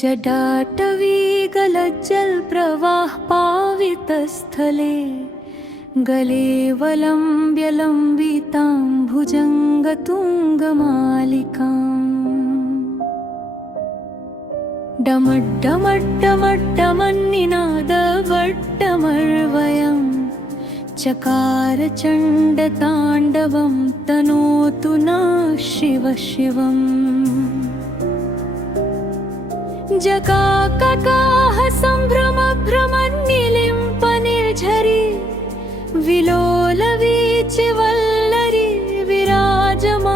जटाटवीगलज्जलप्रवाह पावितस्थले गले वलम्ब्य लम्बितां भुजङ्गतुङ्गमालिकाम् डमड्डमड्डमड्डमन्निनादवट्टमर्वयं चकार चण्डताण्डवं तनोतु नः शिव शिवम् जकाककाह सम्भ्रम भ्रमन्निलिम्प निर्झरि विलोलवीचिवल्लरी विराजमानमूर्धनि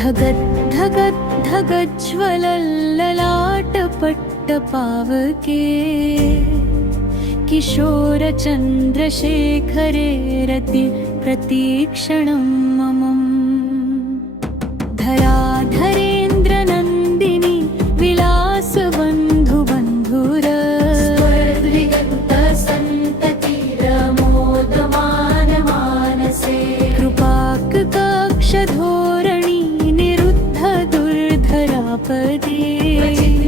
धगद् धगद् धगज्ज्वलल्ललाटपट्टपावके किशोरचन्द्रशेखरे रति प्रतीक्षणं ममम् धराधरेन्द्रनन्दिनी विलासबन्धुबन्धुर स्वर्द्विगन्तसन्ततिरमोदमानमानसे कृपाककक्षधोरणी निरुद्ध दुर्धरापदे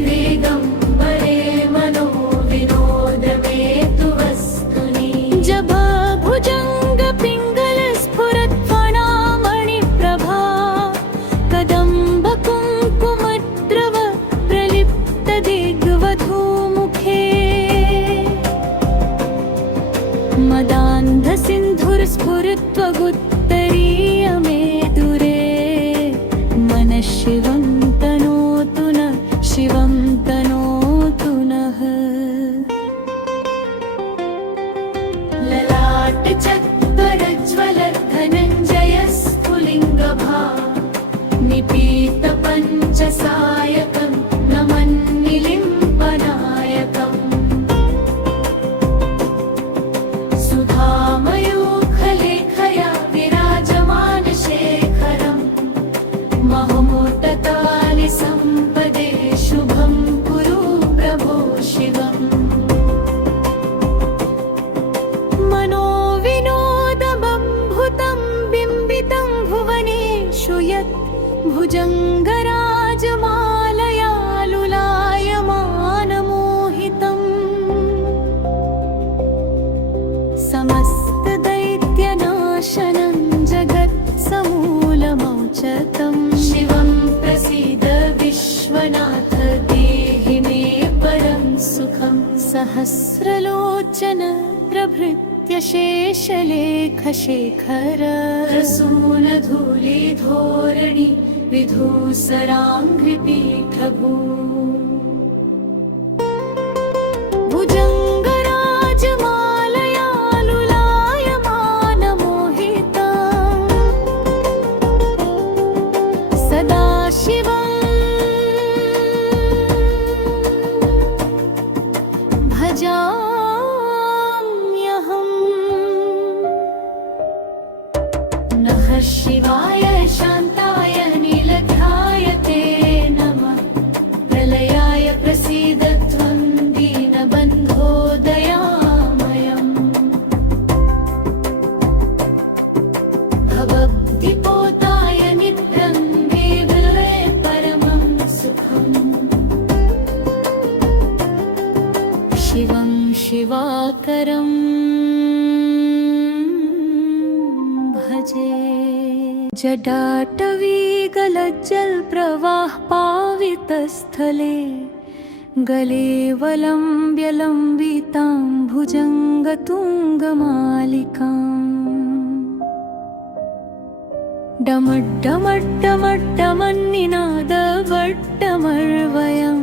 दिगम्बरे मनो विनोदमेतु वस्तुनि जभा भुजङ्गपिङ्गलस्फुरत्फणामणिप्रभा कदम्बकुङ्कुमद्रव प्रलिप्तदिग्वधूमुखे मदान्धसिन्धुरस्फुरित्वगुत्तरीयमेदुरे मनः शिवं तनोतु नः शिवं तनोतु नः ललाटचत्वरज्वलधनञ्जयस्फुलिङ्गभा निपीतपञ्चसायकं नमन्निलिम्पनायकम् सुधामयूखलेखया विराजमानशेखरं महोमोटतानि सम्पदे शुभं कुरु प्रभो शिवम् मनोविनोदबम्भुतं बिम्बितं भुवनेषु यत् भुजङ्गराजमालया लुलायमानमोहितम् समस्तदैत्यनाशनं जगत्समूलमौचतं शिवं प्रसीद विश्वनाथ देहि मे परं सुखं सहस्रलोचन प्रभृत्य शेषलेखशेखर रसूलधूलिधोरणि विधूसराङ्घ्रिपीठभू भुजङ्गराजमालया लुलायमानमोहिता सदाशिवं भजाम्यहम् नमः शिवाय शान्ताय नीलग्धाय ते नमः प्रलयाय प्रसीद त्वं दीनबन्धो दयामयम् भवद्दिपोताय नित्यं देवले परमं सुखम् शिवं शिवाकरं भजे जटाटवीगलज्जलप्रवाह पावितस्थले गले वलम्ब्य लम्बितां भुजङ्गतुङ्गमालिकाम् डमड्डमड्डमड्डमन्निनादवट्टमर्वयं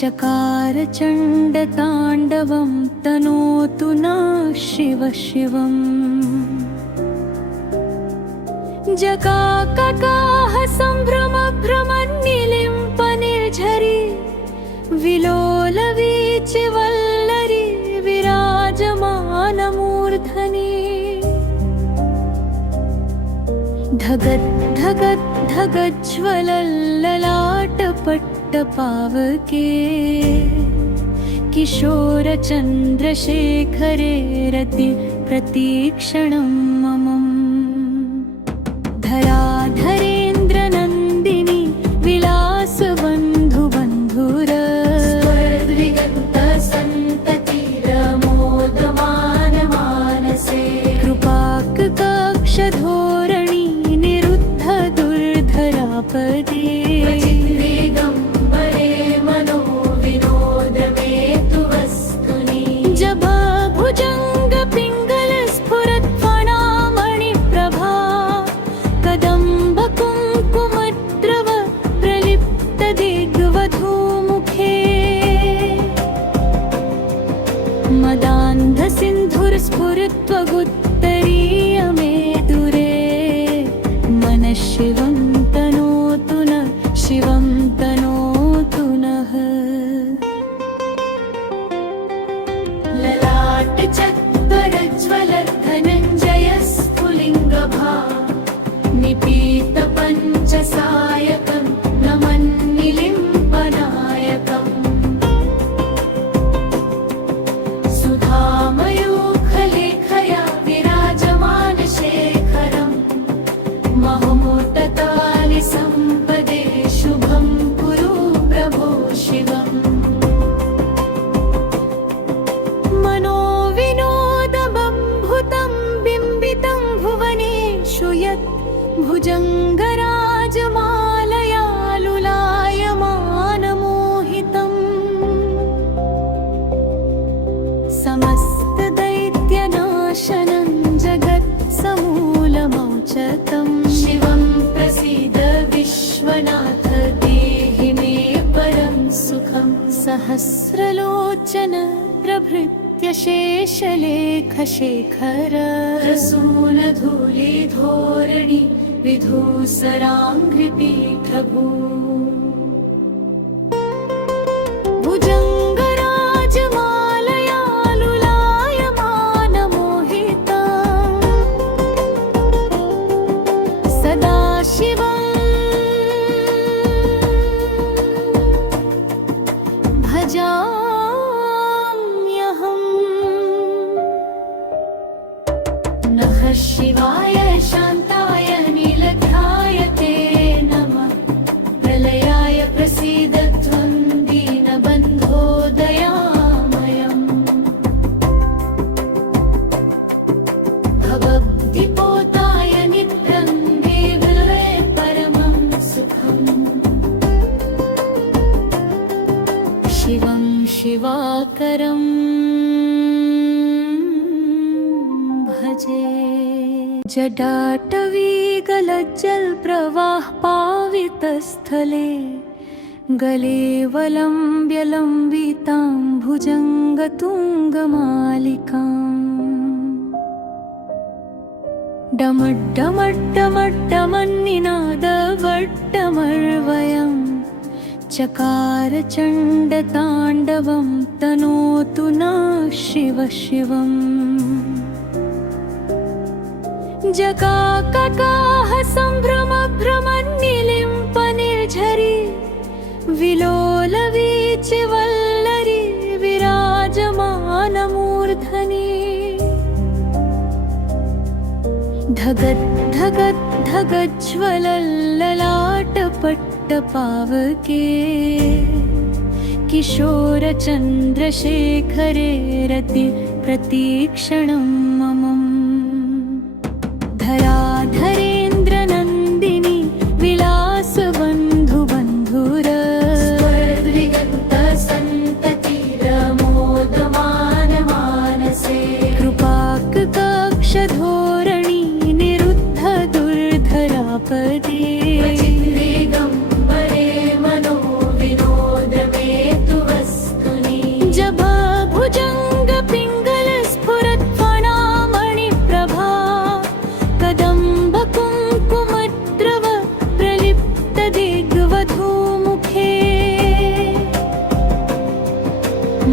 चकार चण्डताण्डवं तनोतु नः शिव शिवम् जकाककाह सम्भ्रम भ्रमन्निलिम्प निर्झरि विलोलवीचिवल्लरी विराजमानमूर्धनि धगद् धगद् धगज्ज्वलल्ललाटपट्टपावके किशोरचन्द्रशेखरे रति प्रतीक्षणं ममम् धराधरेन्द्र सहस्रलोचन प्रभृत्य शेषलेखशेखर रसूलधूलिधोरणि विधूसराङ्घ्रिपीठभू भुजङ्गराजमालयालुलायमानमोहिता सदा शिवं भजाम्यहम्। नमः शिवाय शान्ताय नीलध्याय ते नमः। प्रलयाय प्रसीद त्वं दीनबन्धो दयामयम्। भवद्दिपोताय नित्यं देवै परमं सुखम्। शिवं शिवाकरम् भजे। जटाटवीगलज्जलप्रवाह पावितस्थले गलेवलम्ब्य लम्बितां भुजङ्गतुङ्गमालिकाम्। डमड्डमड्डमड्डमन्निनादवट्टमर्वयम् चकार चण्डताण्डवं तनोतु नः शिव शिवम्। जगाककाह सम्भ्रमभ्रमन्निलिम्पनिर्झरि विलोलवीचिवल्लरी विराजमानमूर्धनि। धगद्धगद् धगज्ज्वलल्ललाटपट्टपावके किशोरचन्द्रशेखरे रति प्रतिक्षणं ममम्। धराधरेन्द्रनन्दिनी विलासबन्धुबन्धुर स्वर्द्विगन्तसन्ततिरमोदमानमानसे कृपाककक्षधोरणि निरुद्ध दुर्धरापदे। दिगम्बरे मनो विनोदमेतु वस्तुनि जभा भुजङ्गपिङ्गलस्फुरत्फणामणिप्रभा कदम्बकुङ्कुमद्रव प्रलिप्तदिग्वधूमुखे।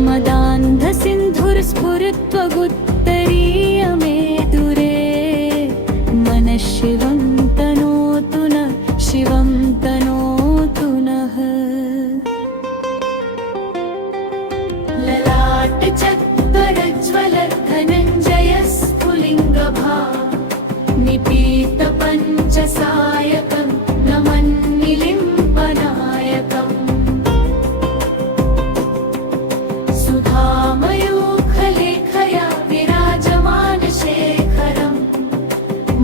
मदान्धसिन्धुरस्फुरित्वगुत्तरीयमेदुरे मनः शिवं तनोतु नः शिवं तनोतु नः। ललाटचत्वरज्वलद्धनञ्जयस्फुलिङ्गभा निपीतपञ्चसायकं नमन्निलिम्पनायकम्। सुधामयूखलेखया विराजमानशेखरं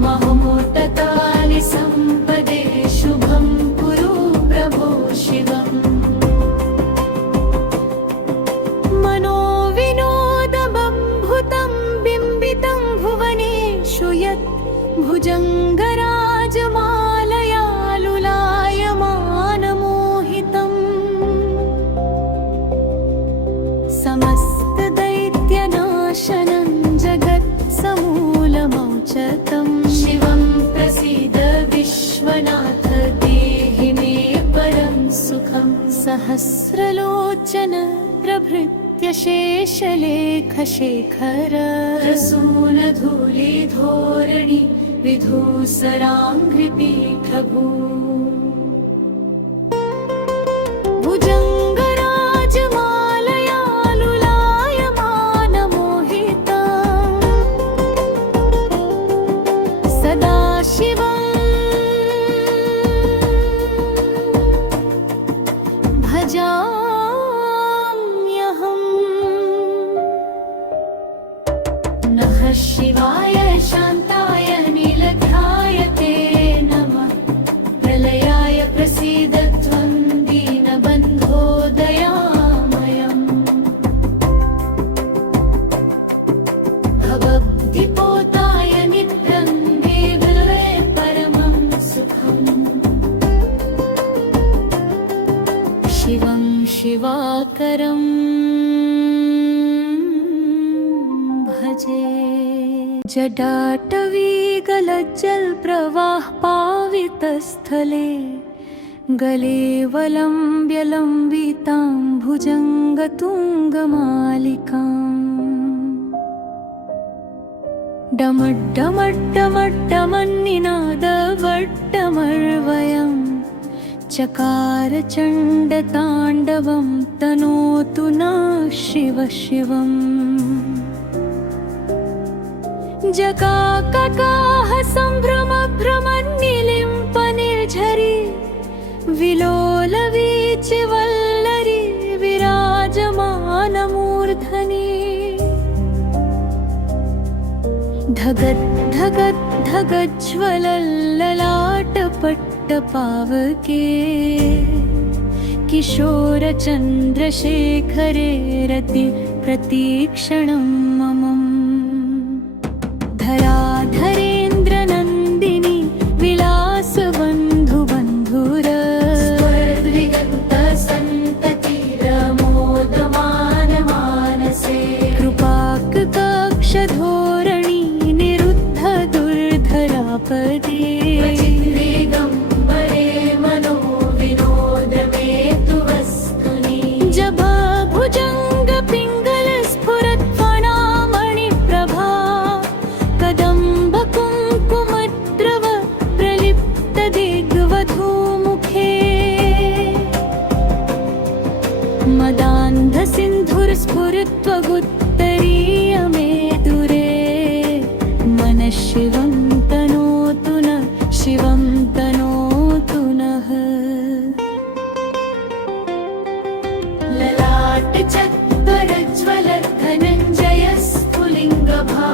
महोमोटतानि सम्पदे शुभं कुरु प्रभो शिवम्। मनोविनोदबम्भुतं बिम्बितं भुवनेषु यत् भुजङ्गराजमालयालुलायमानमोहितम्। समस्तदैत्यनाशनं जगत्समूलमौचतं शिवं प्रसीद विश्वनाथ देहि मे परं सुखम्। सहस्रलोचन प्रभृत्य शेषलेखशेखर रसूलधूलिधोरणि विधूसराङ्घ्रिपीठभू भुजङ्गराजमालयालुलायमानमोहिता सदा शिवं भजाम्यहम्। नमः शिवाय शान्ताय नीलध्याय ते नमः। प्रलयाय प्रसीद त्वं दीनबन्धो दयामयम्। भवद्दिपोताय नित्यं देवै परमं सुखम्। शिवं शिवा शिवाकरम् भजे। जटाटवीगलज्जलप्रवाहपावितस्थले गले वलम्ब्य लम्बितां भुजङ्गतुङ्गमालिकाम् डमड्डमड्डमड्डमन्निनादवट्टमर्वयम् चकार चण्डताण्डवं तनोतु नः शिव शिवम्। जकाककाः सम्भ्रमभ्रमन्निलिम्पनिर्झरि विलोलवीचिवल्लरी विराजमानमूर्धनि। धगद्धगद्धगज्ज्वलल्ललाटपट्टपावके किशोरचन्द्रशेखरे रति प्रतीक्षणं ममम्। धराधरेन्द्रनन्दिनी विलासबन्धुबन्धुर स्वर्द्विगन्तसन्ततिरमोदमानमानसे कृपाककक्षधोरणि निरुद्ध दुर्धरापदे दिगम्बरे मनो विनोदमेतु वस्तुनि। जभाभुजङ्गपिङ्गलस्फुरत्फणामणिप्रभा कदम्बकुङ्कुमद्रव प्रलिप्तदिग्वधूमुखे मदान्धसिन्धुरस्फुरित्वगुत्तरीयमेदुरे मनः शिवं तनोतु नः शिवं तनोतु नः। ललाटचत्वरज्वलधनञ्जयस्फुलिङ्गभा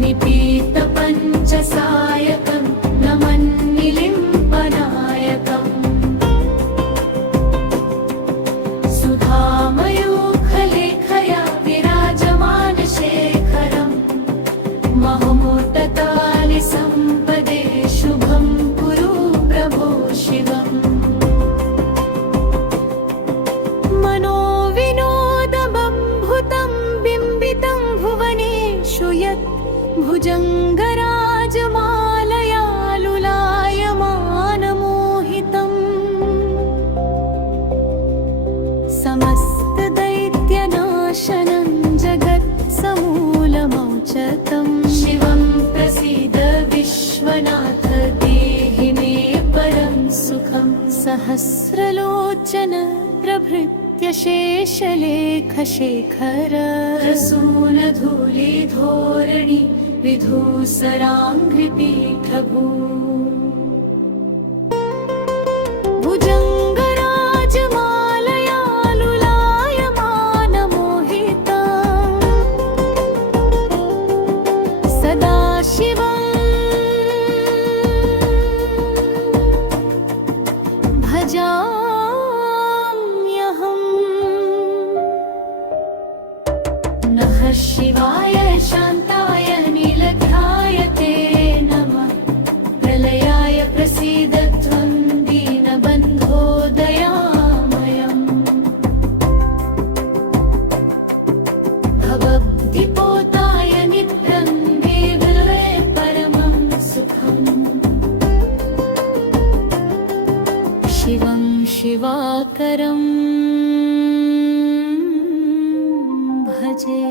निपीतपञ्चसायकं नमन्निलिम्पनायकम्। सुधामयूखलेखया विराजमानशेखरम् महोमोटतानि सम्पदे शुभं कुरु प्रभो शिवम्। मनोविनोदबम्भुतं बिम्बितं भुवनेषु यत् भुजङ्गराजमालया लुलायमानमोहितम्। समस्तदैत्यनाशनं जगत्समूलमौचतं शिवं प्रसीद विश्वनाथ देहि मे परं सुखम्। सहस्रलोचन प्रभृत्य शेषलेखशेखर रसूलधूलिधोरणि विधूसराङ्घ्रिपीठभू भुजङ्गराजमालया लुलायमानमोहिता सदाशिवं भजाम्यहम्। नमः शिवाय शान्ताय नीलग्राय ते नमः। प्रलयाय प्रसीद त्वं दीनबन्धो दयामयम्। भवद्दिपोताय नित्यं देवले परमं सुखम्। शिवं शिवाकरं भजे।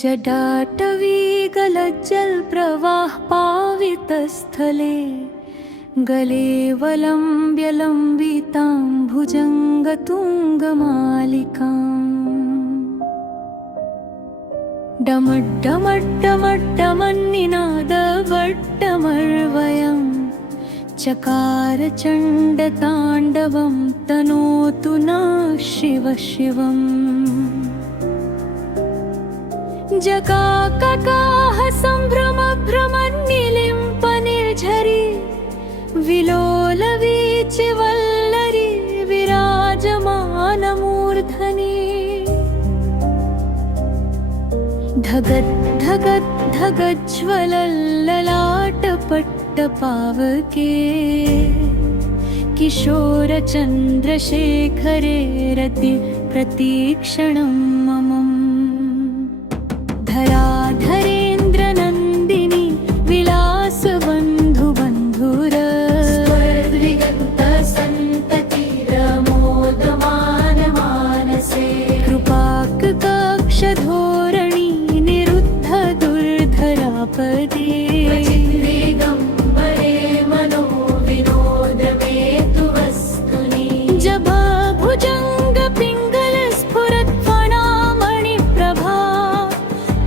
जटाटवीगलज्जलप्रवाहपावितस्थले गले वलम्ब्य लम्बितां भुजङ्गतुङ्गमालिकाम् डमड्डमड्डमड्डमन्निनादवट्टमर्वयम् चकार चण्डताण्डवं तनोतु नः शिव शिवम्। जकाककाः सम्भ्रमभ्रमन्निलिम्पनिर्झरि विलोलवीचिवल्लरी विराजमानमूर्धनि। धगद्धगद्धगज्ज्वलल्ललाटपट्टपावके किशोरचन्द्रशेखरे रति प्रतीक्षणं मम धराधरेन्द्रनन्दिनी विलासबन्धुबन्धुर स्वर्द्विगन्तसन्ततिरमोदमानमानसे कृपाककक्षधोरणी निरुद्ध दुर्धरापदे दिगम्बरे मनो विनोदमेतु वस्तुनि जभा भुजङ्गपिङ्गलस्फुरत्फणामणिप्रभा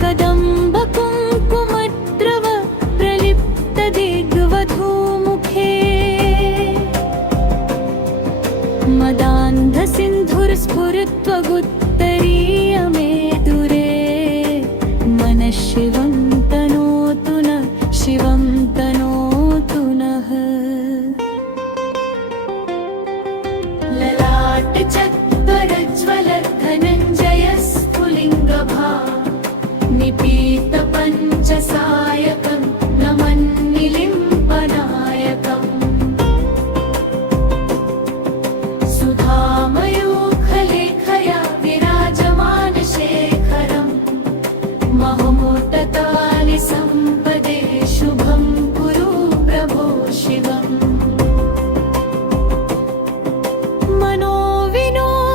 कदम्बकुङ्कुमद्रव प्रलिप्तदिग्वधूमुखे मदान्धसिन्धुरस्फुरत्वगुत्तरीयमे दुरे मनः शिवं तनोतु न शिवं तनोतु नः ललाटचत्वरज्वलधनञ्जयस्फुलिङ्गभा निपीतपञ्चसायकं नमन्निलिम्पनायकम् सुधामयूखलेखया विराजमानशेखरम् महमोटतानि सम्पदे शुभं कुरु प्रभो शिवम्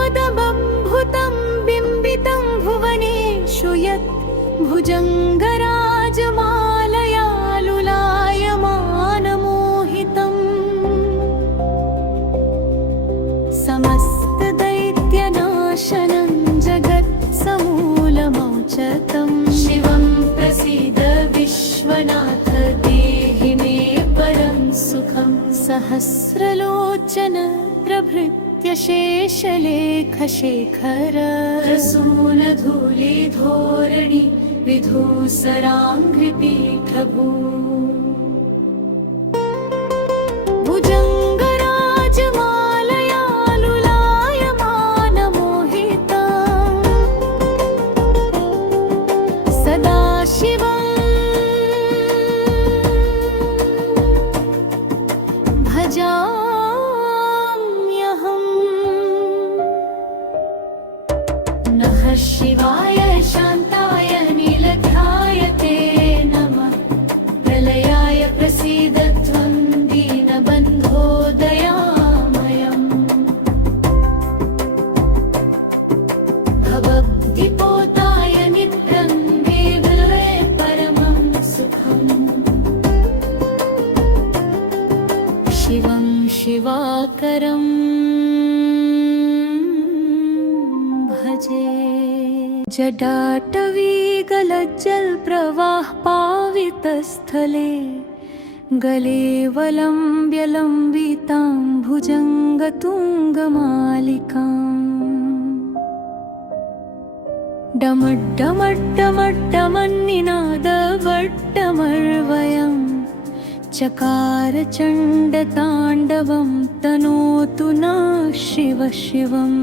मनोविनोदबम्भुतं बिम्बितं भुवनेषु यत् भुजङ्गराजमालया लुलायमानमोहितम् समस्तदैत्यनाशनं जगत्समूलमौचतं शिवं प्रसीद विश्वनाथ देहि मे परं सुखं सहस्रलोचन प्रभृत्य शेषलेखशेखर रसूलधूलिधोरणि विधूसराङ्घ्रिपीठभू भुजङ्गराजमालया लुलायमानमोहिता सदाशिवं भजाम्यहम् नमः शिवाय शान्ताय नीलध्याय ते नमः प्रलयाय प्रसीद त्वं दीनबन्धो दयामयम् भवद्दिपोताय नित्यं मे विलये परमं सुखम् शिवं शिवाकरं भजे जडाटवीगलज्जलप्रवाहपावितस्थले गलेवलम्ब्य लम्बितां भुजङ्गतुङ्गमालिकाम् डमड्डमड्डमड्डमन्निनादवट्टमर्वयम् चकार चण्डताण्डवं तनोतु नः शिव शिवम्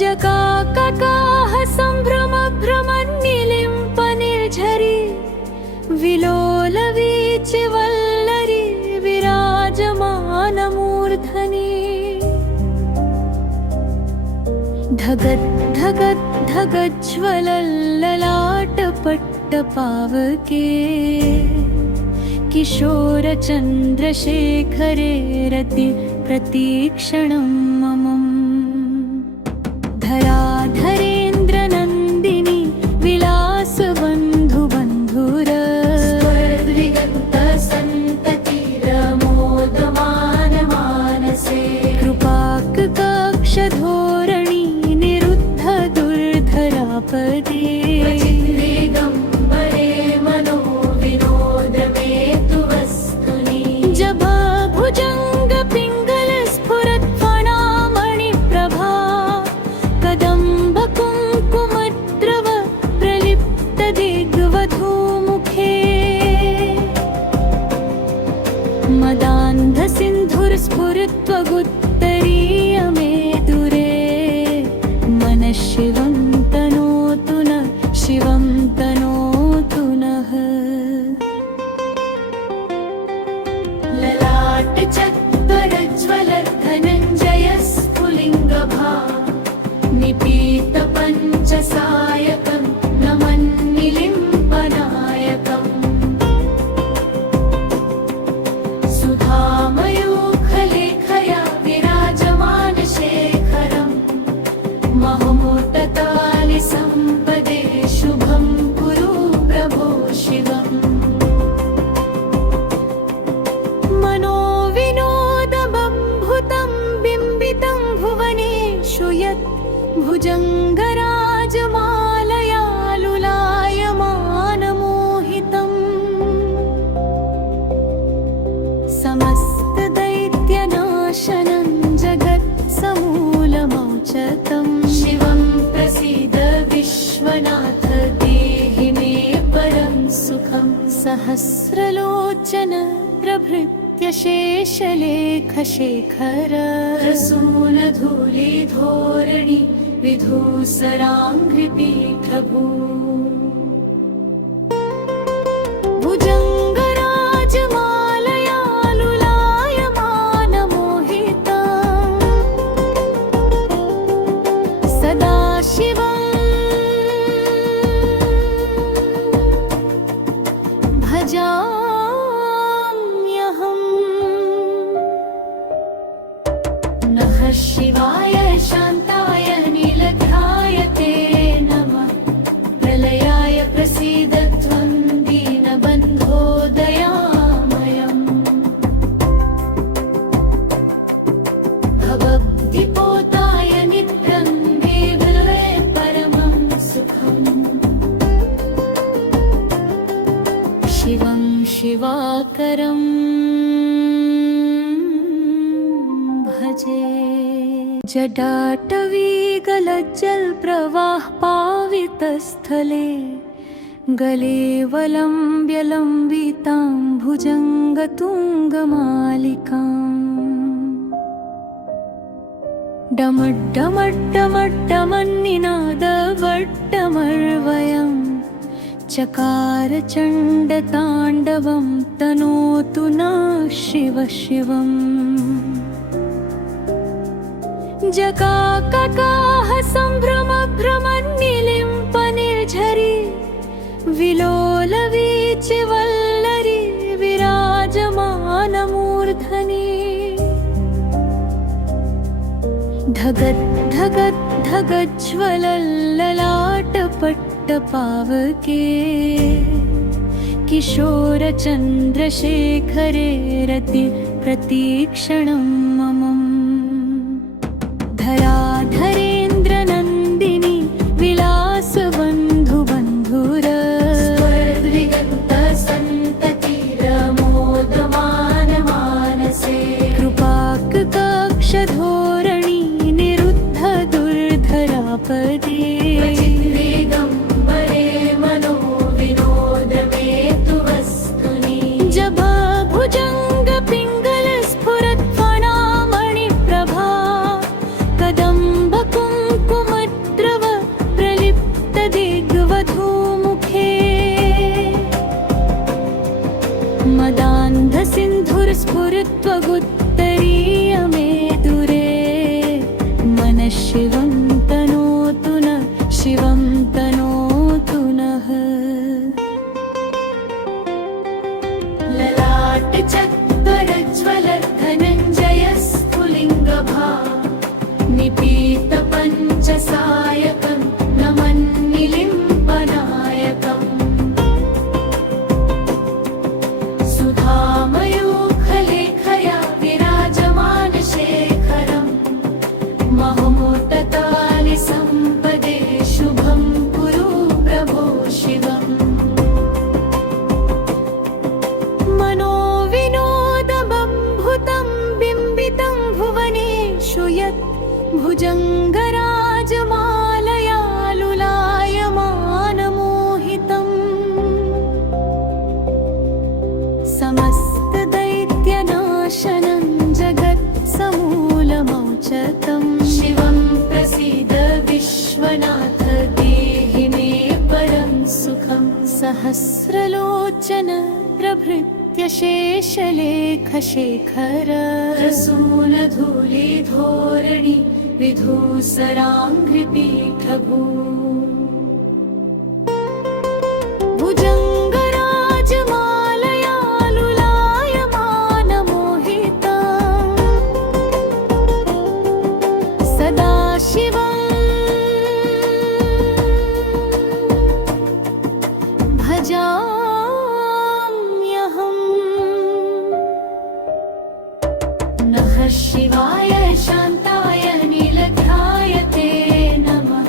जगाककाह सम्भ्रमभ्रमन्निलिम्पनिर्झरि विलोलवीचिवल्लरी विराजमानमूर्धनि धगद्धगद्धगज्ज्वलल्ललाटपट्टपावके किशोरचन्द्रशेखरे रति प्रतीक्षणं मम धराधरेन्द्रनन्दिनी विलासबन्धुबन्धुर स्वर्द्विगन्तसन्ततिरमोदमानमानसे कृपाककक्षधोरणी निरुद्ध दुर्धरापदे दिगम्बरे मनो विनोदमेतु वस्तुनि जभा भुजङ्गपिङ्गलस्फुरत्फणामणिप्रभा कदम्बकुङ्कुमद्रव प्रलिप्तदिग्वधूमुखे मदान्धसिन्धुरस्फुरत्वगुत्तरीयमे दुरे मनः शिवं तनोतु न शिवं तनोतु नः ललाटचत्वरज्वलधनञ्जयस्फुलिङ्गभा भुजङ्गराजमालया लुलायमानमोहितम् समस्तदैत्यनाशनं जगत्समूलमौचतम् शिवं प्रसीद विश्वनाथ देहि मे परं सुखम् सहस्रलोचन प्रभृत्य शेषलेखशेखर प्रसूनधूलिधोरणि विधूसराङ्घ्रिपीठभू भुजङ्गराजमालया लुलायमानमोहिता सदाशिवम् भजाम्यहम् नमः शिवाय शान्ताय नीलग्राय ते नमः प्रलयाय प्रसीद त्वं दीनबन्धो दयामयम् भवद्दिपोताय नित्यं देवले परमं सुखम् शिवं शिवाकरम् भजे जटाटवीगलज्जलप्रवाह पावितस्थले गलेवलम्ब्य लम्बितां भुजङ्गतुङ्गमालिकाम् डमड्डमड्डमड्डमन्निनादवट्टमर्वयम् चकार चण्डताण्डवं तनोतु नः शिव शिवम् जकाककाह सम्भ्रम भ्रमन्निलिम्प निर्झरि विलोलवीचिवल्लरी विराजमानमूर्धनि धगद् धगद् धगज्ज्वलल्ललाटपट्टपावके किशोरचन्द्रशेखरे रति प्रतीक्षणं ममम् धराधरेन्द्रनन्दिनी विलासबन्धुबन्धुर स्वर्गन्तसन्ततिरमोदमानमानसे कृपाकटाक्षधोरणि निरुद्ध दुर्धरापदे दिगम्बरे मनो विनोद मे तु वस्तुनि जभा भुजङ्गपिङ्गलस्फुरत्फणामणिप्रभा कदम्बकुङ्कुमद्रव प्रलिप्तदिग्वधूमुखे मदान्धसिन्धुरस्फुरित्वगुत्तरीयमे दुरे मनः शिवं तनोतु नः शिवं तनोतु नः ललाटचत्वरज्वलधनञ्जयस्फुलिङ्गभा निपीतपञ्चसायकं नमन्निलिम्पनायकम् सुधामयूखलेखया विराजमानशेखरम् महोमोटतानि सम्पदे शुभं कुरु प्रभो शिवम् मनोविनोदबम्भुतं बिम्बितं भुवनेषु यत् भुजङ्गराजमालया लुलायमानमोहितम् समस्तदैत्यनाशनं जगत्समूलमौचतम् शिवं प्रसीद विश्वनाथ देहि मे परं सुखम् सहस्रलोचन प्रभृत्य शेषलेखशेखर प्रसूनधूलिधोरणि विधूसराङ्घ्रिपीठभू भुजङ्गराजमालया लुलायमानमोहिता सदाशिवम् भजाम्यहम् नमः शिवाय शान्ताय नीलग्राय ते नमः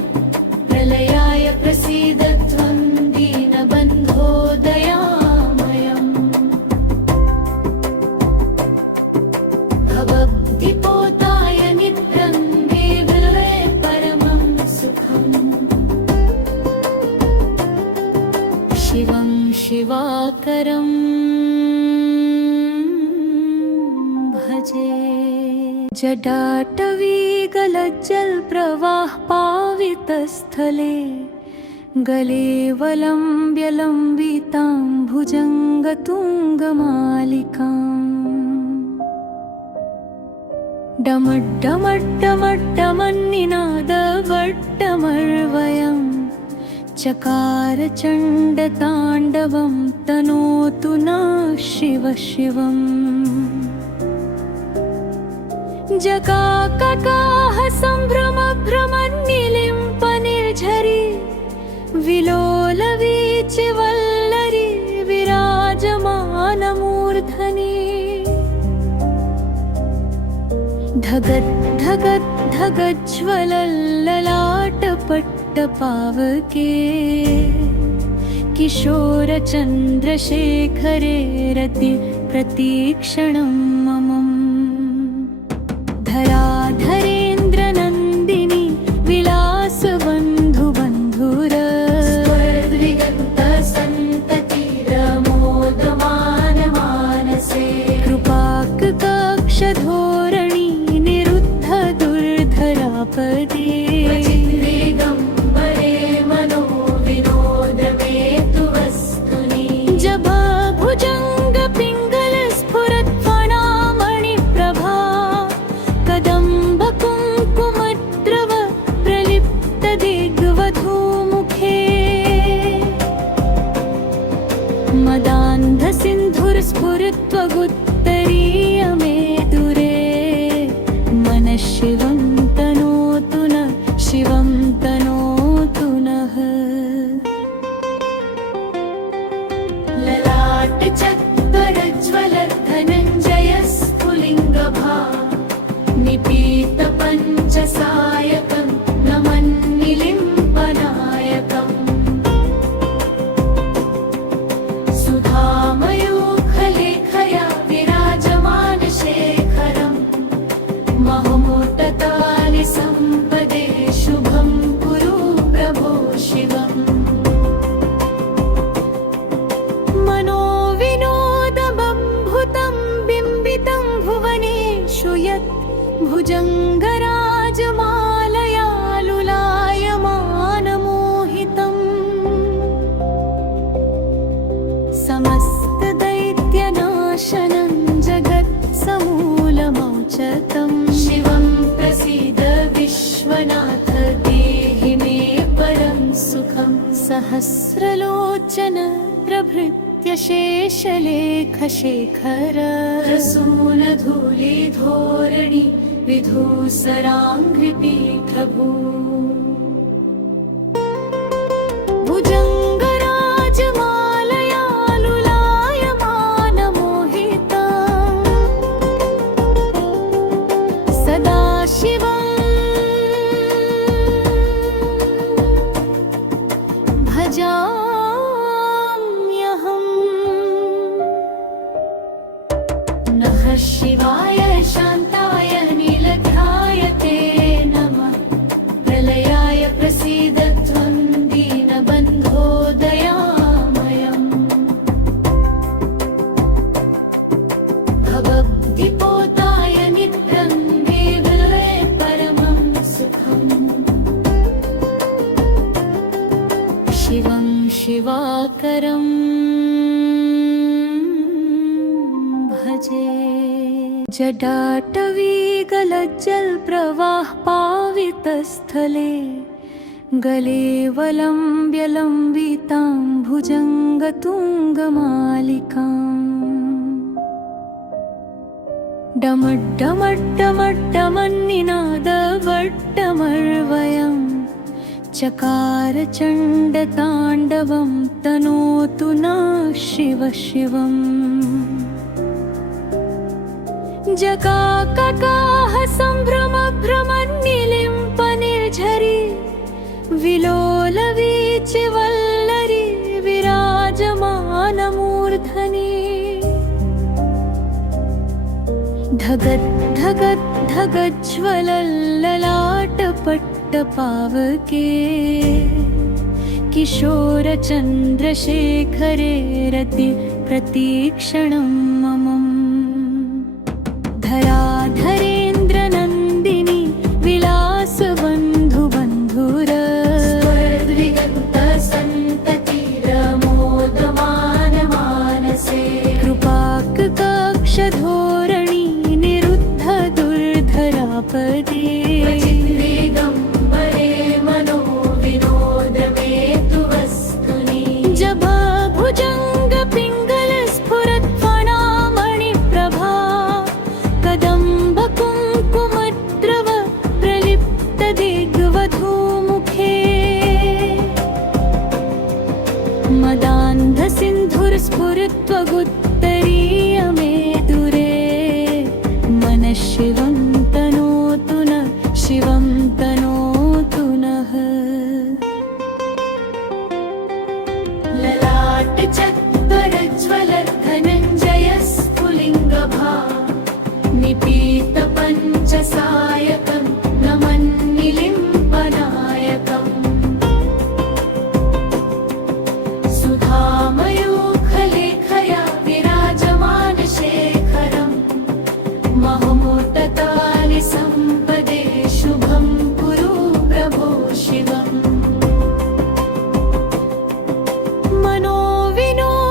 भजे। जटाटवीगलज्जलप्रवाहपावितस्थले गले वलम्ब्य लम्बितां भुजङ्गतुङ्गमालिकाम् डमड्डमड्डमड्डमन्निनादवट्टमर्वयं चकार चण्डताण्डवं तनोतु नः शिव शिवम् जगाकटाह सम्भ्रम भ्रमन्निलिम्प निर्झरि विलोलवीचिवल्लरी विराजमानमूर्धनि धगद् धगद् धगज्ज्वलल्ललाटपट्टपावके किशोरचन्द्रशेखरे रति प्रतीक्षणं ममम् धराधरेन्द्रनन्दिनी विलासबन्धुबन्धुर स्वर्द्विगन्तसन्ततिरमोदमानमानसे कृपाककक्षधोरणी निरुद्ध दुर्धरापदे दिगम्बरे मनो विनोदमेतु वस्तुनि जभा भुजङ्गपिङ्गलस्फुरत्फणामणिप्रभा कदम्बकुङ्कुमद्रव प्रलिप्तदिग्वधूमुखे मदान्धसिन्धुरस्फुरित्वगुत्तरीयमे दुरे मनः शिवं तनोतु नः शिवं तनोतु नः ललाटचत्वरज्वलधनञ्जयस्फुलिङ्गभा निपीतपञ्चसायकं नमन्निलिम्पनायकम् सुधामयूखलेखया विराजमानशेखरम् महमोटतानि सम्पदे शुभं कुरु प्रभो शिवम् मनोविनोदबम्भुतं बिम्बितं भुवनेषु यत् भुजङ्गराजमालया लुलायमानमोहितम् समस्तदैत्यनाशनं जगत्समूलमौचतं शिवं प्रसीद विश्वनाथ देहि मे परं सुखम् सहस्रलोचन प्रभृत्य शेषलेखशेखर प्रसूनधूलिधोरणि विधूसराङ्घ्रिपीठभू भुजङ्गराजमालया लुलायमानमोहिता सदाशिवं भजाम्यहम् नमः शिवाय शान्ताय नीलग्राय ते नमः प्रलयाय प्रसीद त्वं दीनबन्धो दयामयम् भवद्दिपोताय नित्यं देवये परमं सुखम् शिवं शिवाकरं भजे। जटाटवीगलज्जलप्रवाहपावितस्थले गले वलम्ब्य लम्बितां भुजङ्गतुङ्गमालिकाम् डमड्डमड्डमड्डमन्निनादवट्टमर्वयं चकार चण्डताण्डवं तनोतु नः शिव शिवम् जगाकटाह सम्भ्रम भ्रमन्निलिम्प निर्झरि विलोलवीचिवल्लरी विराजमानमूर्धनि धगद् धगद् धगज्ज्वलल्ललाटपट्टपावके किशोरचन्द्रशेखरे रति प्रतीक्षणं ममम् धरा महोमोटतानि सम्पदे शुभं कुरु प्रभो शिवम्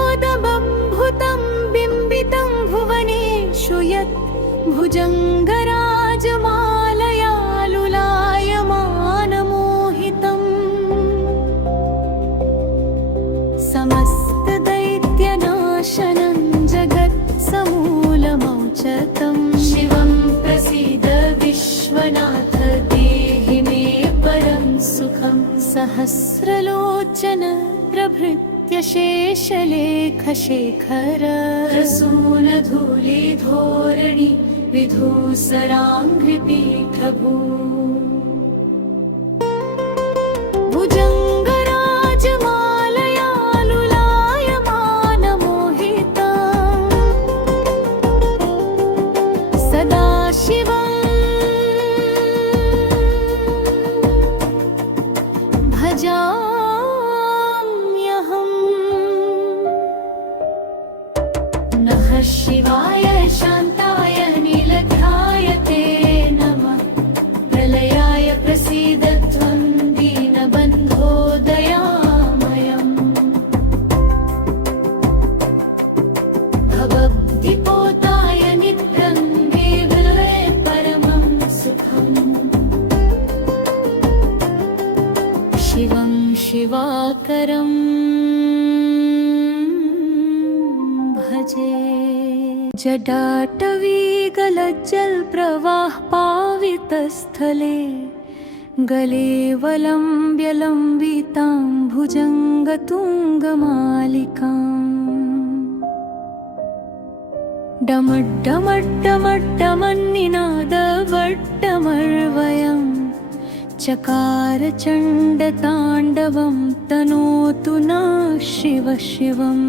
मनोविनोदमद्भुतं बिम्बितं भुवनेषु यत् भुजङ्गराजमालया लुलायमानमोहितम् समस्तदैत्यनाशनं जगत्समूलमौचतं शिवं प्रसीद विश्वनाथ देहि मे परं सुखम् सहस्रलोचन प्रभृत्य शेषलेखशेखर प्रसूनधूलिधोरणि विधूसराङ्घ्रिपीठभू भुजङ्गराजमालया लुलायमानमोहिता सदाशिवं भजाम्यहम् नमः शिवाय शान्ताय नीलध्याय ते नमः प्रलयाय प्रसीद त्वं दीनबन्धो दयामयम् भवद्दिपोताय नित्यं देवये परमं सुखम् शिवं शिवाकरं भजे जटाटवीगलज्जलप्रवाहपावितस्थले गले वलम्ब्यलम्बितां भुजङ्गतुङ्गमालिकाम् डमड्डमड्डमड्डमन्निनादवट्टमर्वयम् चकारचण्डताण्डवं तनोतु नः शिव शिवम्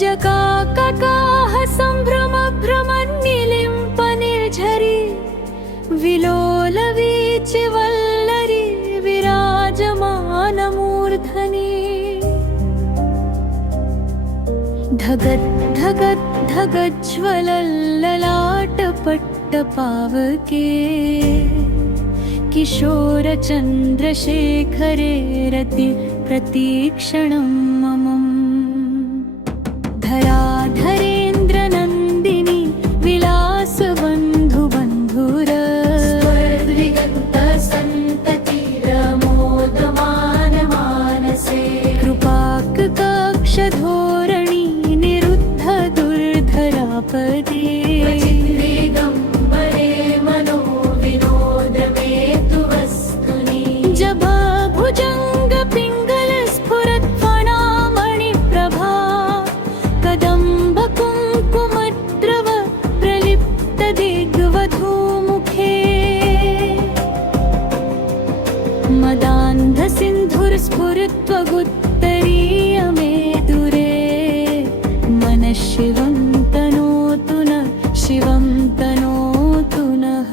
जकाककाः सम्भ्रमभ्रमन्निलिम्पनिर्झरि विलोलवीचिवल्लरी विराजमानमूर्धनि धगद्धगद्धगज्ज्वलल्ललाटपट्टपावके किशोरचन्द्रशेखरे रति प्रतीक्षणं ममम् धराधरेन्द्रनन्दिनी विलासबन्धुबन्धुर स्वर्द्विगन्तसन्ततिरमोदमानमानसे कृपाककक्षधोरणि निरुद्ध दुर्धरापदे दिगम्बरे मनो विनोदमे तु वस्तुनि जभा भुजङ्गपिङ्गलस्फुरत्फणामणिप्रभा कदम्बकुङ्कुमद्रव प्रलिप्तदिग्वधूमुखे मदान्धसिन्धुर्स्फुरित्वगुत्तरीयमे दुरे मनः शिवं तनोतु नः शिवं तनोतु नः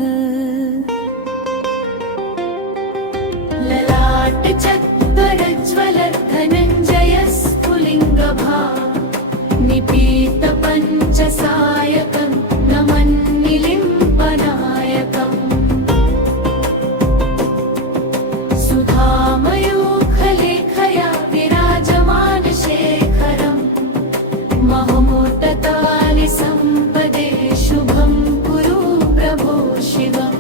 ललाटचत्वरज्वलधनञ्जयस्फुलिङ्गभा निपीतपञ्चसायकं नमन्निलिम्पनायकम् सुधामयूखलेखया विराजमानशेखरम् महोमोटतानि सम्पदे शुभं कुरु प्रभो शिवम्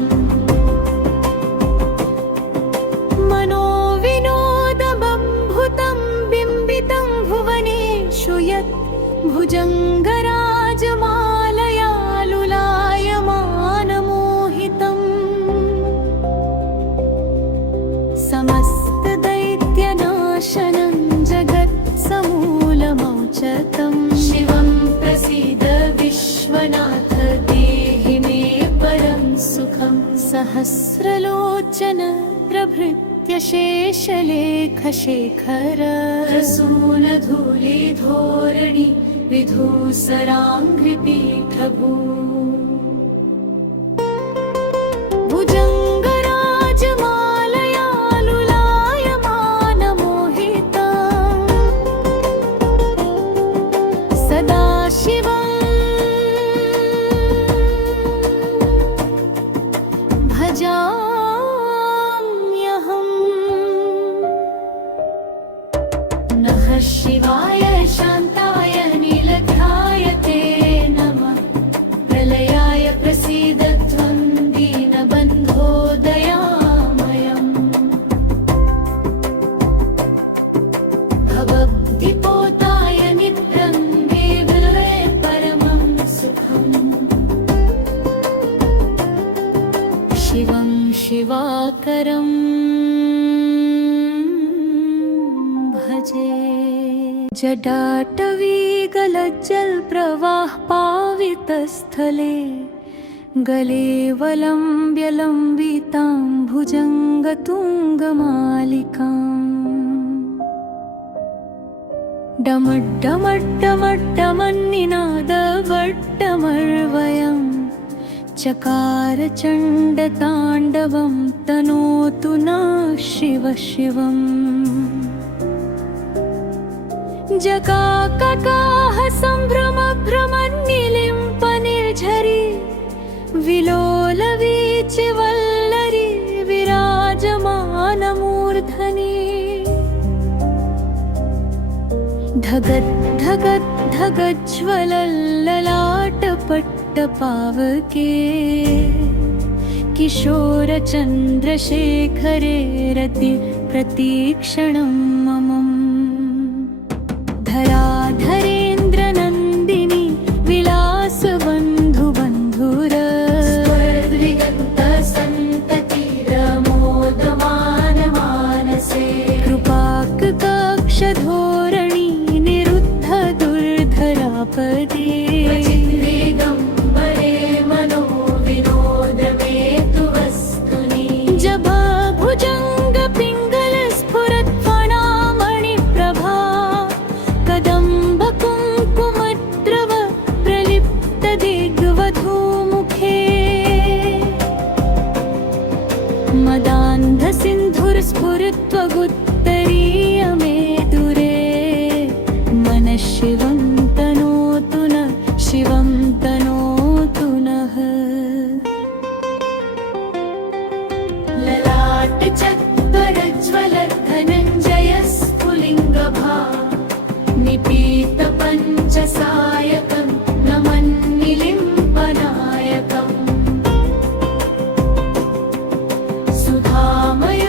मनोविनोदमद्भुतं बिम्बितं भुवनेषु यत् भुजङ्गराजमालया लुलायमानमोहितम् समस्तदैत्यनाशनं जगत्समूलमौचतं शिवं प्रसीद विश्वनाथ देहि मे परं सुखम् सहस्रलोचन प्रभृत्य शेषलेखशेखर प्रसूनधूलिधोरणि विधूसराङ्घ्रिपीठभू भुजङ्गराजमालया लुलायमानमोहिता सदाशिवं शिवशेषलेखशेखरं भजे। जटाटवीगलज्जलप्रवाहपावितस्थले गलेवलम्ब्य लम्बितां भुजङ्गतुङ्गमालिकाम् डमड्डमड्डमड्डमन्निनादवट्टमर्वयं चकार चण्डताण्डवं तनोतु नः शिव शिवम्। जगाकटाह सम्भ्रमभ्रमन्निलिम्पनिर्झरी विलोलवीचिवल्लरी विराजमानमूर्धनि। धगद्धगद्धगज्ज्वलल्ललाटपट्टपावके किशोरचन्द्रशेखरे रतिप्रतीक्षणं ममम्। धराधरेन्द्रनन्दिनी विलासबन्धुबन्धुर स्वर्द्विगन्तसन्ततिरमोदमानमानसे कृपाककक्षधोरणी निरुद्ध दुर्धरापदे। दिगम्बरे मनो विनोदमेतु वस्तुनि। जभाभुजङ्गपिङ्गलस्फुरत्फणामणिप्रभा कदम्बकुङ्कुमद्रव प्रलिप्तदिग्वधूमुखे। मदान्धसिन्धुरस्फुरित्वगुत्तरीयमेदुरे मनः शिवं तनोतु नः शिवं तनोतु नः। ललाटचत्वरज्वलधनञ्जयस्फुलिङ्गभा निपीतपञ्चसायकं नमन्निलिम्पनायकम्। सुधामयूखलेखया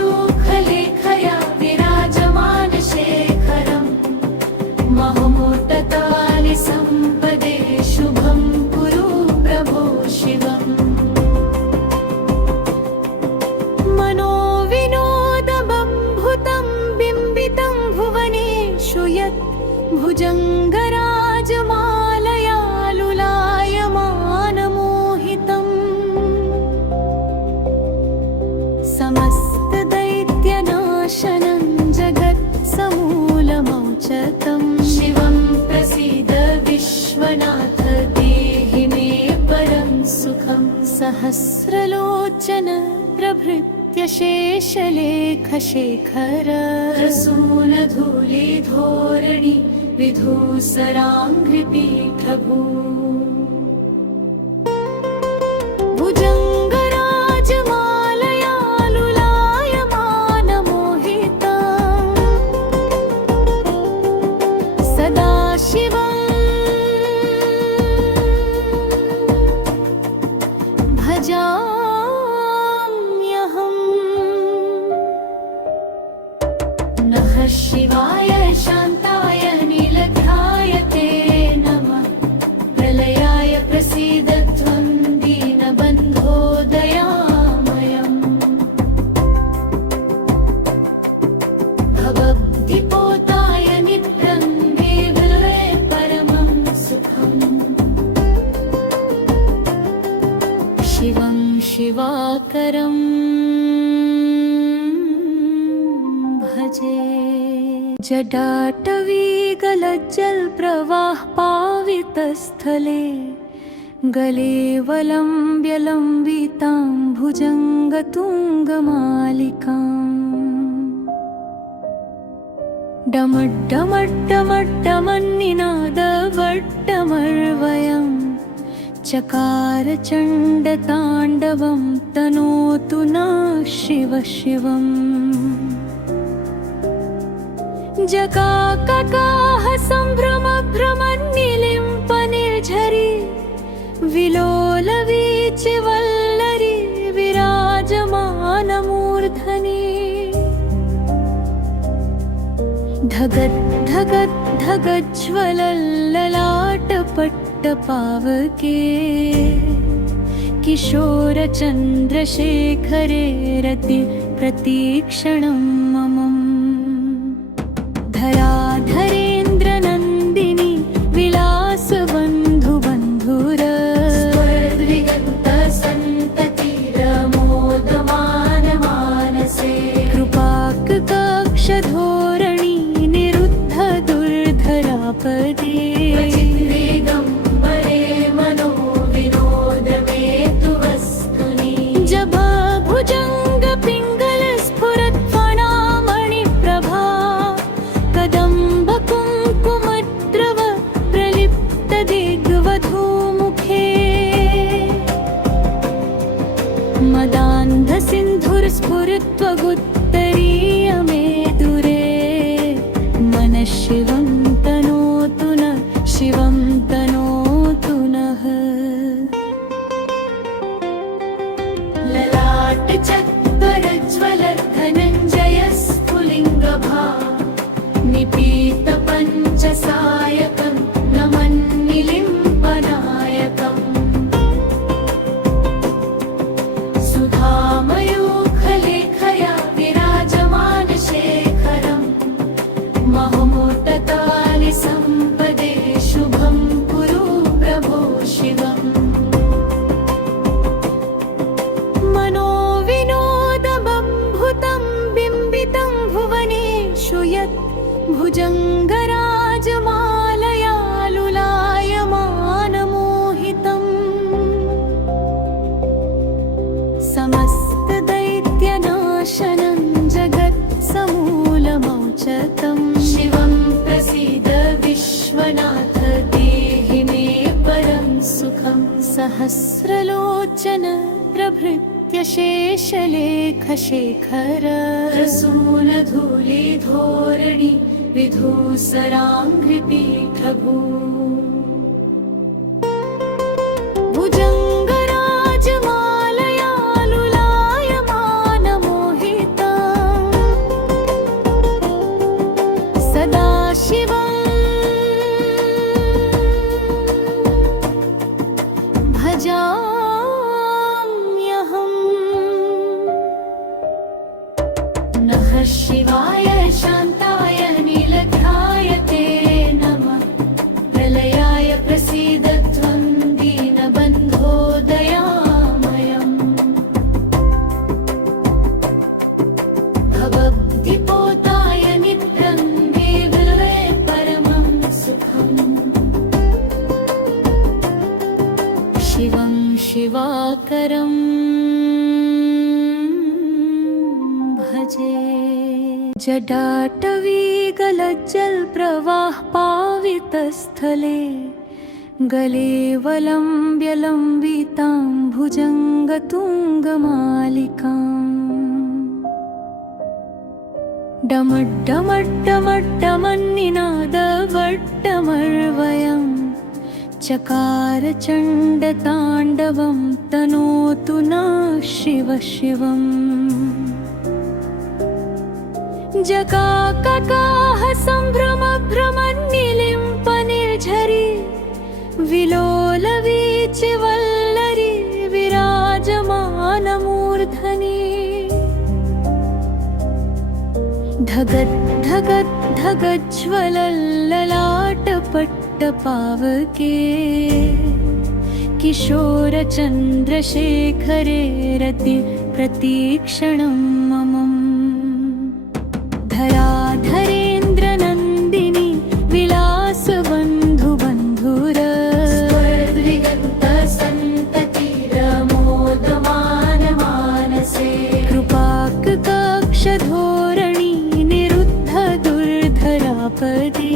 विराजमानशेखरं महमोटतालिसम्पदे शुभं कुरु प्रभो शिवम्। मनोविनोदबम्भुतं बिम्बितं भुवनेषु यत् भुजङ्गराजमालया लुलायमानमोहितम्। समस्तदैत्यनाशनं जगत्समूलमौचतं शिवं प्रसीद विश्वनाथ देहि मे परं सुखम्। सहस्रलोचन प्रभृत्य शेषलेखशेखर रसूलधूलिधोरणि विधूसराङ्घ्रिपीठभू। भुजङ्गराजमालया लुलायमानमोहिता सदा शिवं भजाम्यहम्। नमः शिवाय शान्ताय नीलग्राय ते नमः। प्रलयाय प्रसीद त्वं दीनबन्धो दयामयम्। भवद्दिपोताय नित्यं मे विलये परमं सुखम्। शिवं शिवाकरं भजे। जटाटवीगलज्जलप्रवाहपावितस्थले गलेवलम्ब्य लम्बितां भुजङ्गतुङ्गमालिकाम् डमड्डमड्डमड्डमन्निनादवट्टमर्वयं चकार चण्डताण्डवं तनोतु नः शिव शिवम्। जगाकटाह सम्भ्रमभ्रमन्निलिम्पनिर्झरी विलोलवीचिवल्लरी विराजमानमूर्धनि। धगद्धगद्धगज्ज्वलल्ललाटपट्टपावके किशोरचन्द्रशेखरे रतिप्रतीक्षणं प्रतीक्षणं ममम् धराधरेन्द्रनन्दिनी विलासबन्धुबन्धुर स्वर्द्विगन्तसन्ततिरमोदमानमानसे कृपाकटाक्षधोरणी निरुद्ध दुर्धरापदे दिगम्बरे मनो विनोदमेतु वस्तुनि जभाभुजङ्गपिङ्गलस्फुरत्फणामणिप्रभा कदम्बकुङ्कुमद्रव प्रलिप्तदिग्वधूमुखे मदान्धसिन्धुर्स्फुरित्वगुत्तरीयमे दुरे मनः शिवं तनोतु न शिवं तनोतु नः ललाटचत्वरज्वलधनञ्जयस्फुलिङ्गभा निपीतपञ्चसायकं नमन्निलिम्पनायकम् सुधामयूखलेखया विराजमानशेखरं महोमोटतालिसम्पदे शुभं कुरु प्रभो शिवम् मनोविनोदबम्भुतं बिम्बितं भुवनेषु यत् भुजङ्गराजमालया लुलायमानमोहितम् समस्तदैत्यनाशनं जगत्समूलमौचतं शिवं प्रसीद विश्वनाथ देहि मे परं सुखम् सहस्रलोचन प्रभृत्य शेषलेखशेखर प्रसूनधूलिधोरणि विधूसराङ्घ्रिपीठभू भुजङ्गराजमालया लुलायमानमोहिता सदाशिवं भजाम्यहम् नमः शिवाय शान्ताय नीलग्राय ते नमः प्रलयाय प्रसीद त्वं दीनबन्धो दयामयम् भवद्दिपोताय नित्यं देववे परमं सुखम् शिवं शिवाकरं भजे जटाटवीगलज्जलप्रवाहपावितस्थले गले वलम्ब्यलम्बितां भुजङ्गतुङ्गमालिकाम् डमड्डमड्डमड्डमन्निनादवट्टमर्वयम् चकारचण्डताण्डवं तनोतु न शिव शिवम् जकाककाह सम्भ्रमभ्रमन्निलिम्पनिर्झरि विलोलवीचिवल्लरी विराजमानमूर्धनि धगद्धगद्धगज्ज्वलल्ललाटपट्टपावके किशोरचन्द्रशेखरे रति प्रतीक्षणं ममम् धराधरेन्द्रनन्दिनी विलासबन्धुबन्धुर स्वर्द्विगन्तसन्ततिरमोदमानमानसे कृपाकटाक्षधोरणी निरुद्ध दुर्धरापदे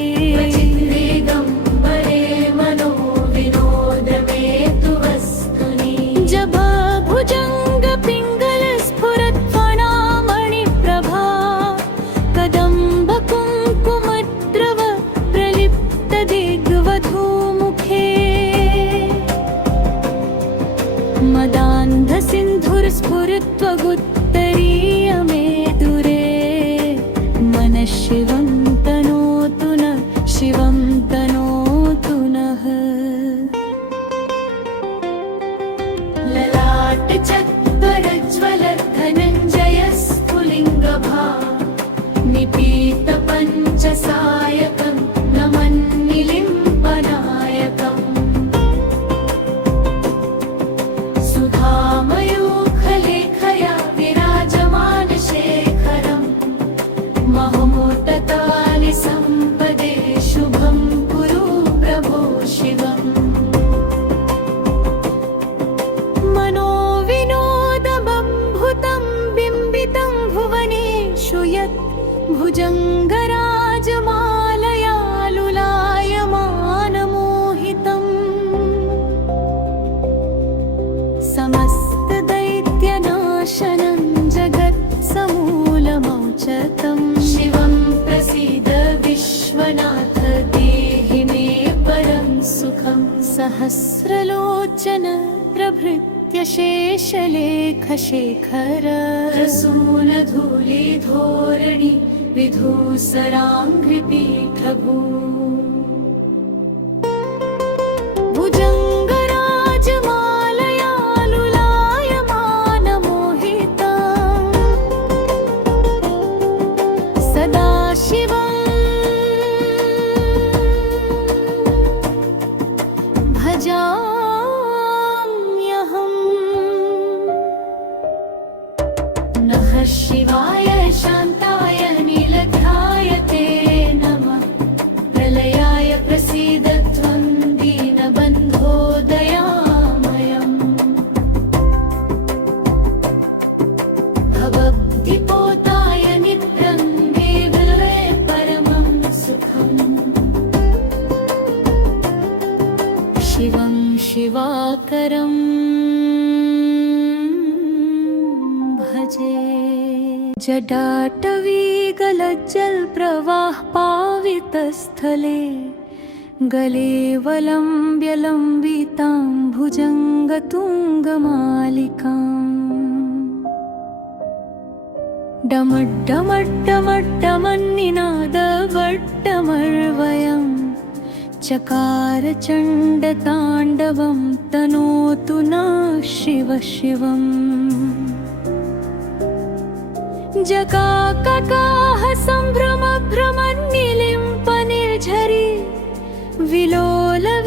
दिगम्बरे मनो विनोदमेतु वस्तुनि जभाभुजङ्गपिङ्गलस्फुरत्फणा सहस्रलोचन प्रभृत्य शेषलेखशेखर प्रसूनधूलिधोरणि विधूसराङ्घ्रिपीठभू भुजङ्गराजमालयालुलायमानमोहिता सदाशिवं भजाम्यहम्। नमः शिवाय शान्ताय नीलग्राय ते नमः। प्रलयाय प्रसीद त्वं दीनबन्धो दयामयम्। भवद्दिपोताय नित्यं देवले परमं सुखम्। शिवं शिवाकरं भजे। जटाटवीगलज्जलप्रवाहपावितस्थले गले वलम्ब्य लम्बितां भुजङ्गतुङ्गमालिकाम् डमड्डमड्डमड्डमन्निनादवट्टमर्वयम् चकार चण्डताण्डवं तनोतु नः शिव शिवम्। जगाककाह सम्भ्रम भ्रमन्निलिम्प निर्झरि विलोलवीचिवल्लरि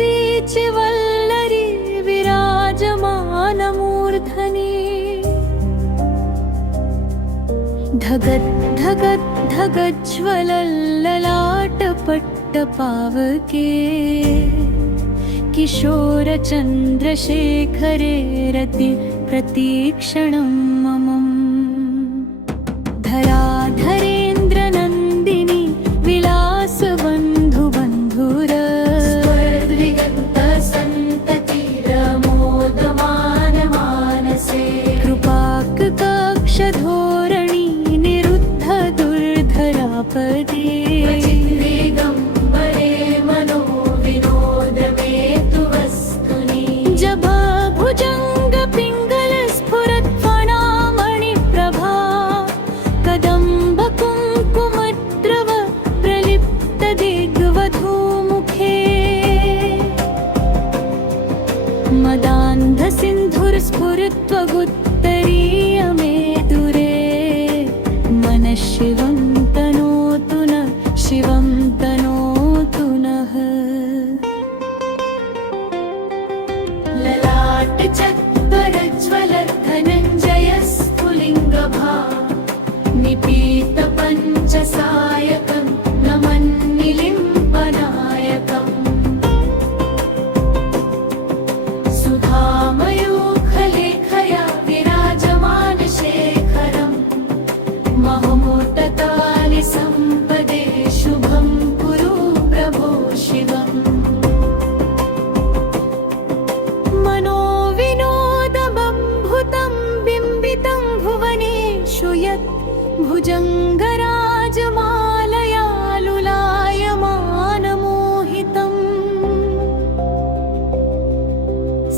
विराजमानमूर्धनि। धगद् धगद् धगज्ज्वलल्ललाटपट्टपावके किशोरचन्द्रशेखरे रति प्रतीक्षणं ममम्। धराधरेन्द्रनन्दिनी विलासबन्धुबन्धुर स्वर्द्विगन्तसन्ततिरमोदमानमानसे कृपाककक्षधोरणि निरुद्ध दुर्धरापदे। दिगम्बरे मनो विनोदमेतु वस्तुनि। जभा भुजङ्गपिङ्गलस्फुरत्फणामणिप्रभा कदम्बकुङ्कुमद्रव प्रलिप्तदिग्वधूमुखे। मदान्धसिन्धुरस्फुरत्वगुत्तरीयमेदुरे मनः शिवं तनोतु नः शिवं तनोतु नः। ललाटचत्वरज्वलधनञ्जयस्फुलिङ्गभा निपीतपञ्चसायकं नमन्निलिम्पनायकम्। सुधामयूखलेखया विराजमानशेखरम् महमोटतालिसम्पदे शुभं कुरु प्रभो शिवम्। मनोविनोदबम्भुतं बिम्बितं भुवनेषु यत् भुजङ्गराजमालयालुलायमानमोहितम्।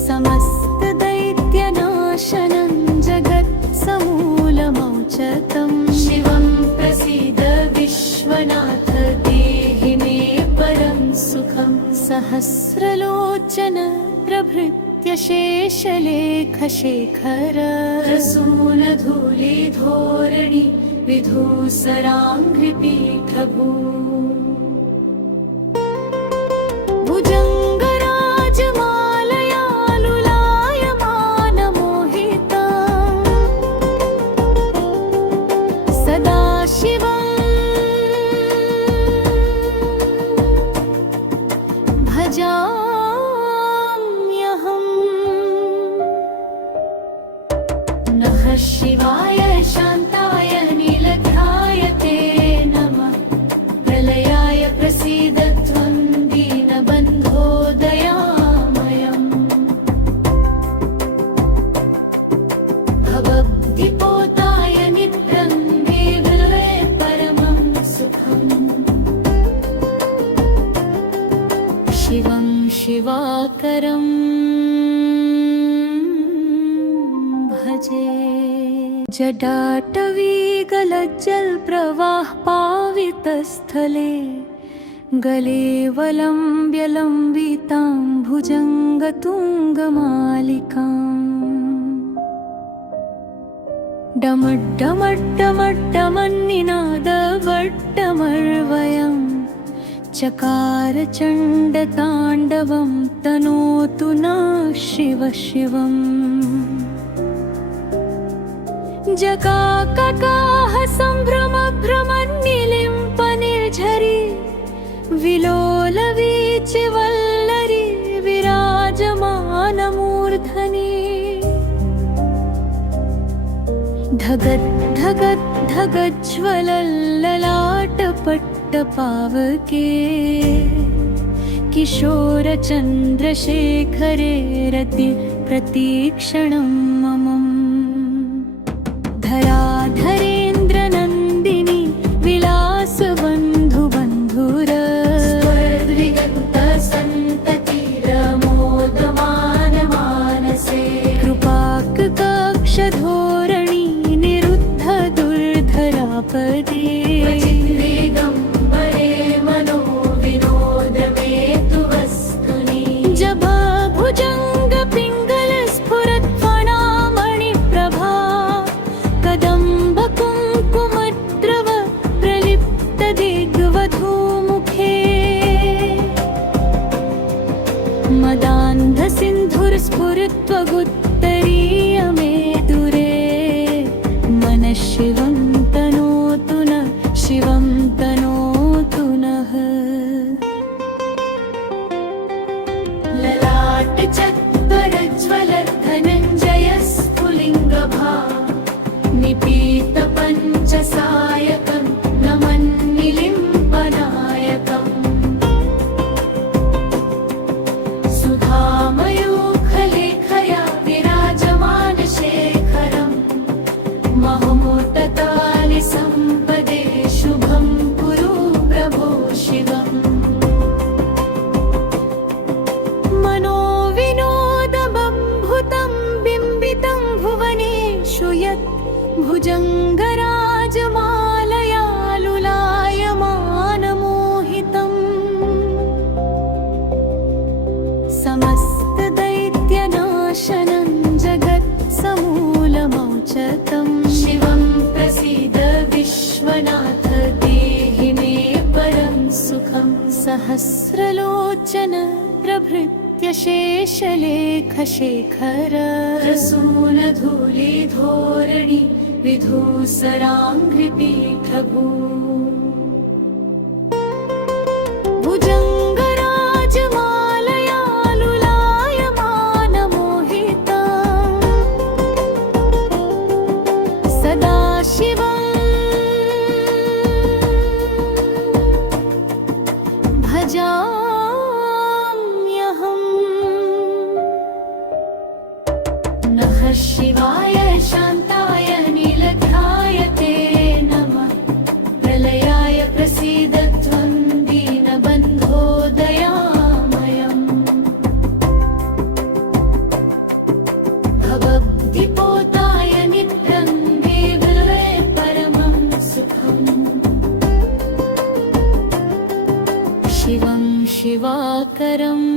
समस्तदैत्यनाशनं जगत्समूलमौचतं शिवं प्रसीद विश्वनाथ देहि मे परं सुखम्। सहस्रलोचन प्रभृत्य शेषलेखशेखर प्रसूनधूलिधोरणि विधूसराङ्घ्रिपीठभू भुजङ्गराजमालयालुलायमानमोहिता सदाशिवं भजाम्यहम्। नमः शिवाय शान्ताय नीलग्राय ते नमः। प्रलयाय प्रसीद त्वं दीनबन्धो दयामयम्। भवद्दिपोताय नित्यं देवले परमं सुखम्। शिवं शिवाकरम् भजे। जटाटवीगलज्जलप्रवाह पावितस्थले गलेवलम्ब्य लम्बितां भुजङ्गतुङ्गमालिकाम् डमड्डमड्डमड्डमन्निनादवट्टमर्वयम् चकार चण्डताण्डवं तनोतु नः शिव शिवम्। जगाककाह सम्भ्रमभ्रमन्निलिम्पनिर्झरि विलोलवीचिवल्लरी विराजमानमूर्धनि। धगद् धगज्ज्वलल्ललाटपट्टपावके किशोरचन्द्रशेखरे रति प्रतीक्षणं ममम्। धराधरेन्द्रनन्दिनी विलासबन्धुबन्धुर स्वर्द्विगन्तसन्ततिरमोदमानमानसे कृपाककक्षधोरणि निरुद्धदुर्धरापदे। दिगम्बरे मनो विनोदमेतु वस्तुनि। जभाभुजङ्गपिङ्गलस्फुरत्फणामणिप्रभा कदम्बकुङ्कुमद्रव प्रलिप्तदिग्वधूमुखे। मदान्धसिन्धुरस्फुरित्वगुत्तरीयमेदुरे मनः शिवं तनोतु नः शिवं तनोतु नः। ललाटचत्वरज्वलधनञ्जयस्फुलिङ्गभा निपीतपञ्चसायकं नमन्निलिम्पनायकम्। सुधामयूखलेखया विराजमानशेखरं महोमोटतानि सम्पदे शुभं कुरु प्रभो शिवम्। मनोविनोदबम्भुतं बिम्बितं भुवनेषु यत् भुजङ्गराजमालया लुलायमानमोहितम्। समस्तदैत्यनाशनं जगत्समूलमौचतं शिवं प्रसीद विश्वनाथ देहि मे परं सुखम्। सहस्रलोचन प्रभृत्य शेषलेखशेखर प्रसूनधूलिधोरणि विधूसराङ्घ्रिपीठभू। भुजङ्गराजमालया लुलायमानमोहिता सदाशिवं भजाम्यहम्। नमः शिवाय शान्ताय नीलध्याय ते नमः। प्रलयाय प्रसीद त्वं दीनबन्धो दयामयम्। भवद्दिपोताय नित्यं देवले परमं सुखम्। शिवं शिवाकरम्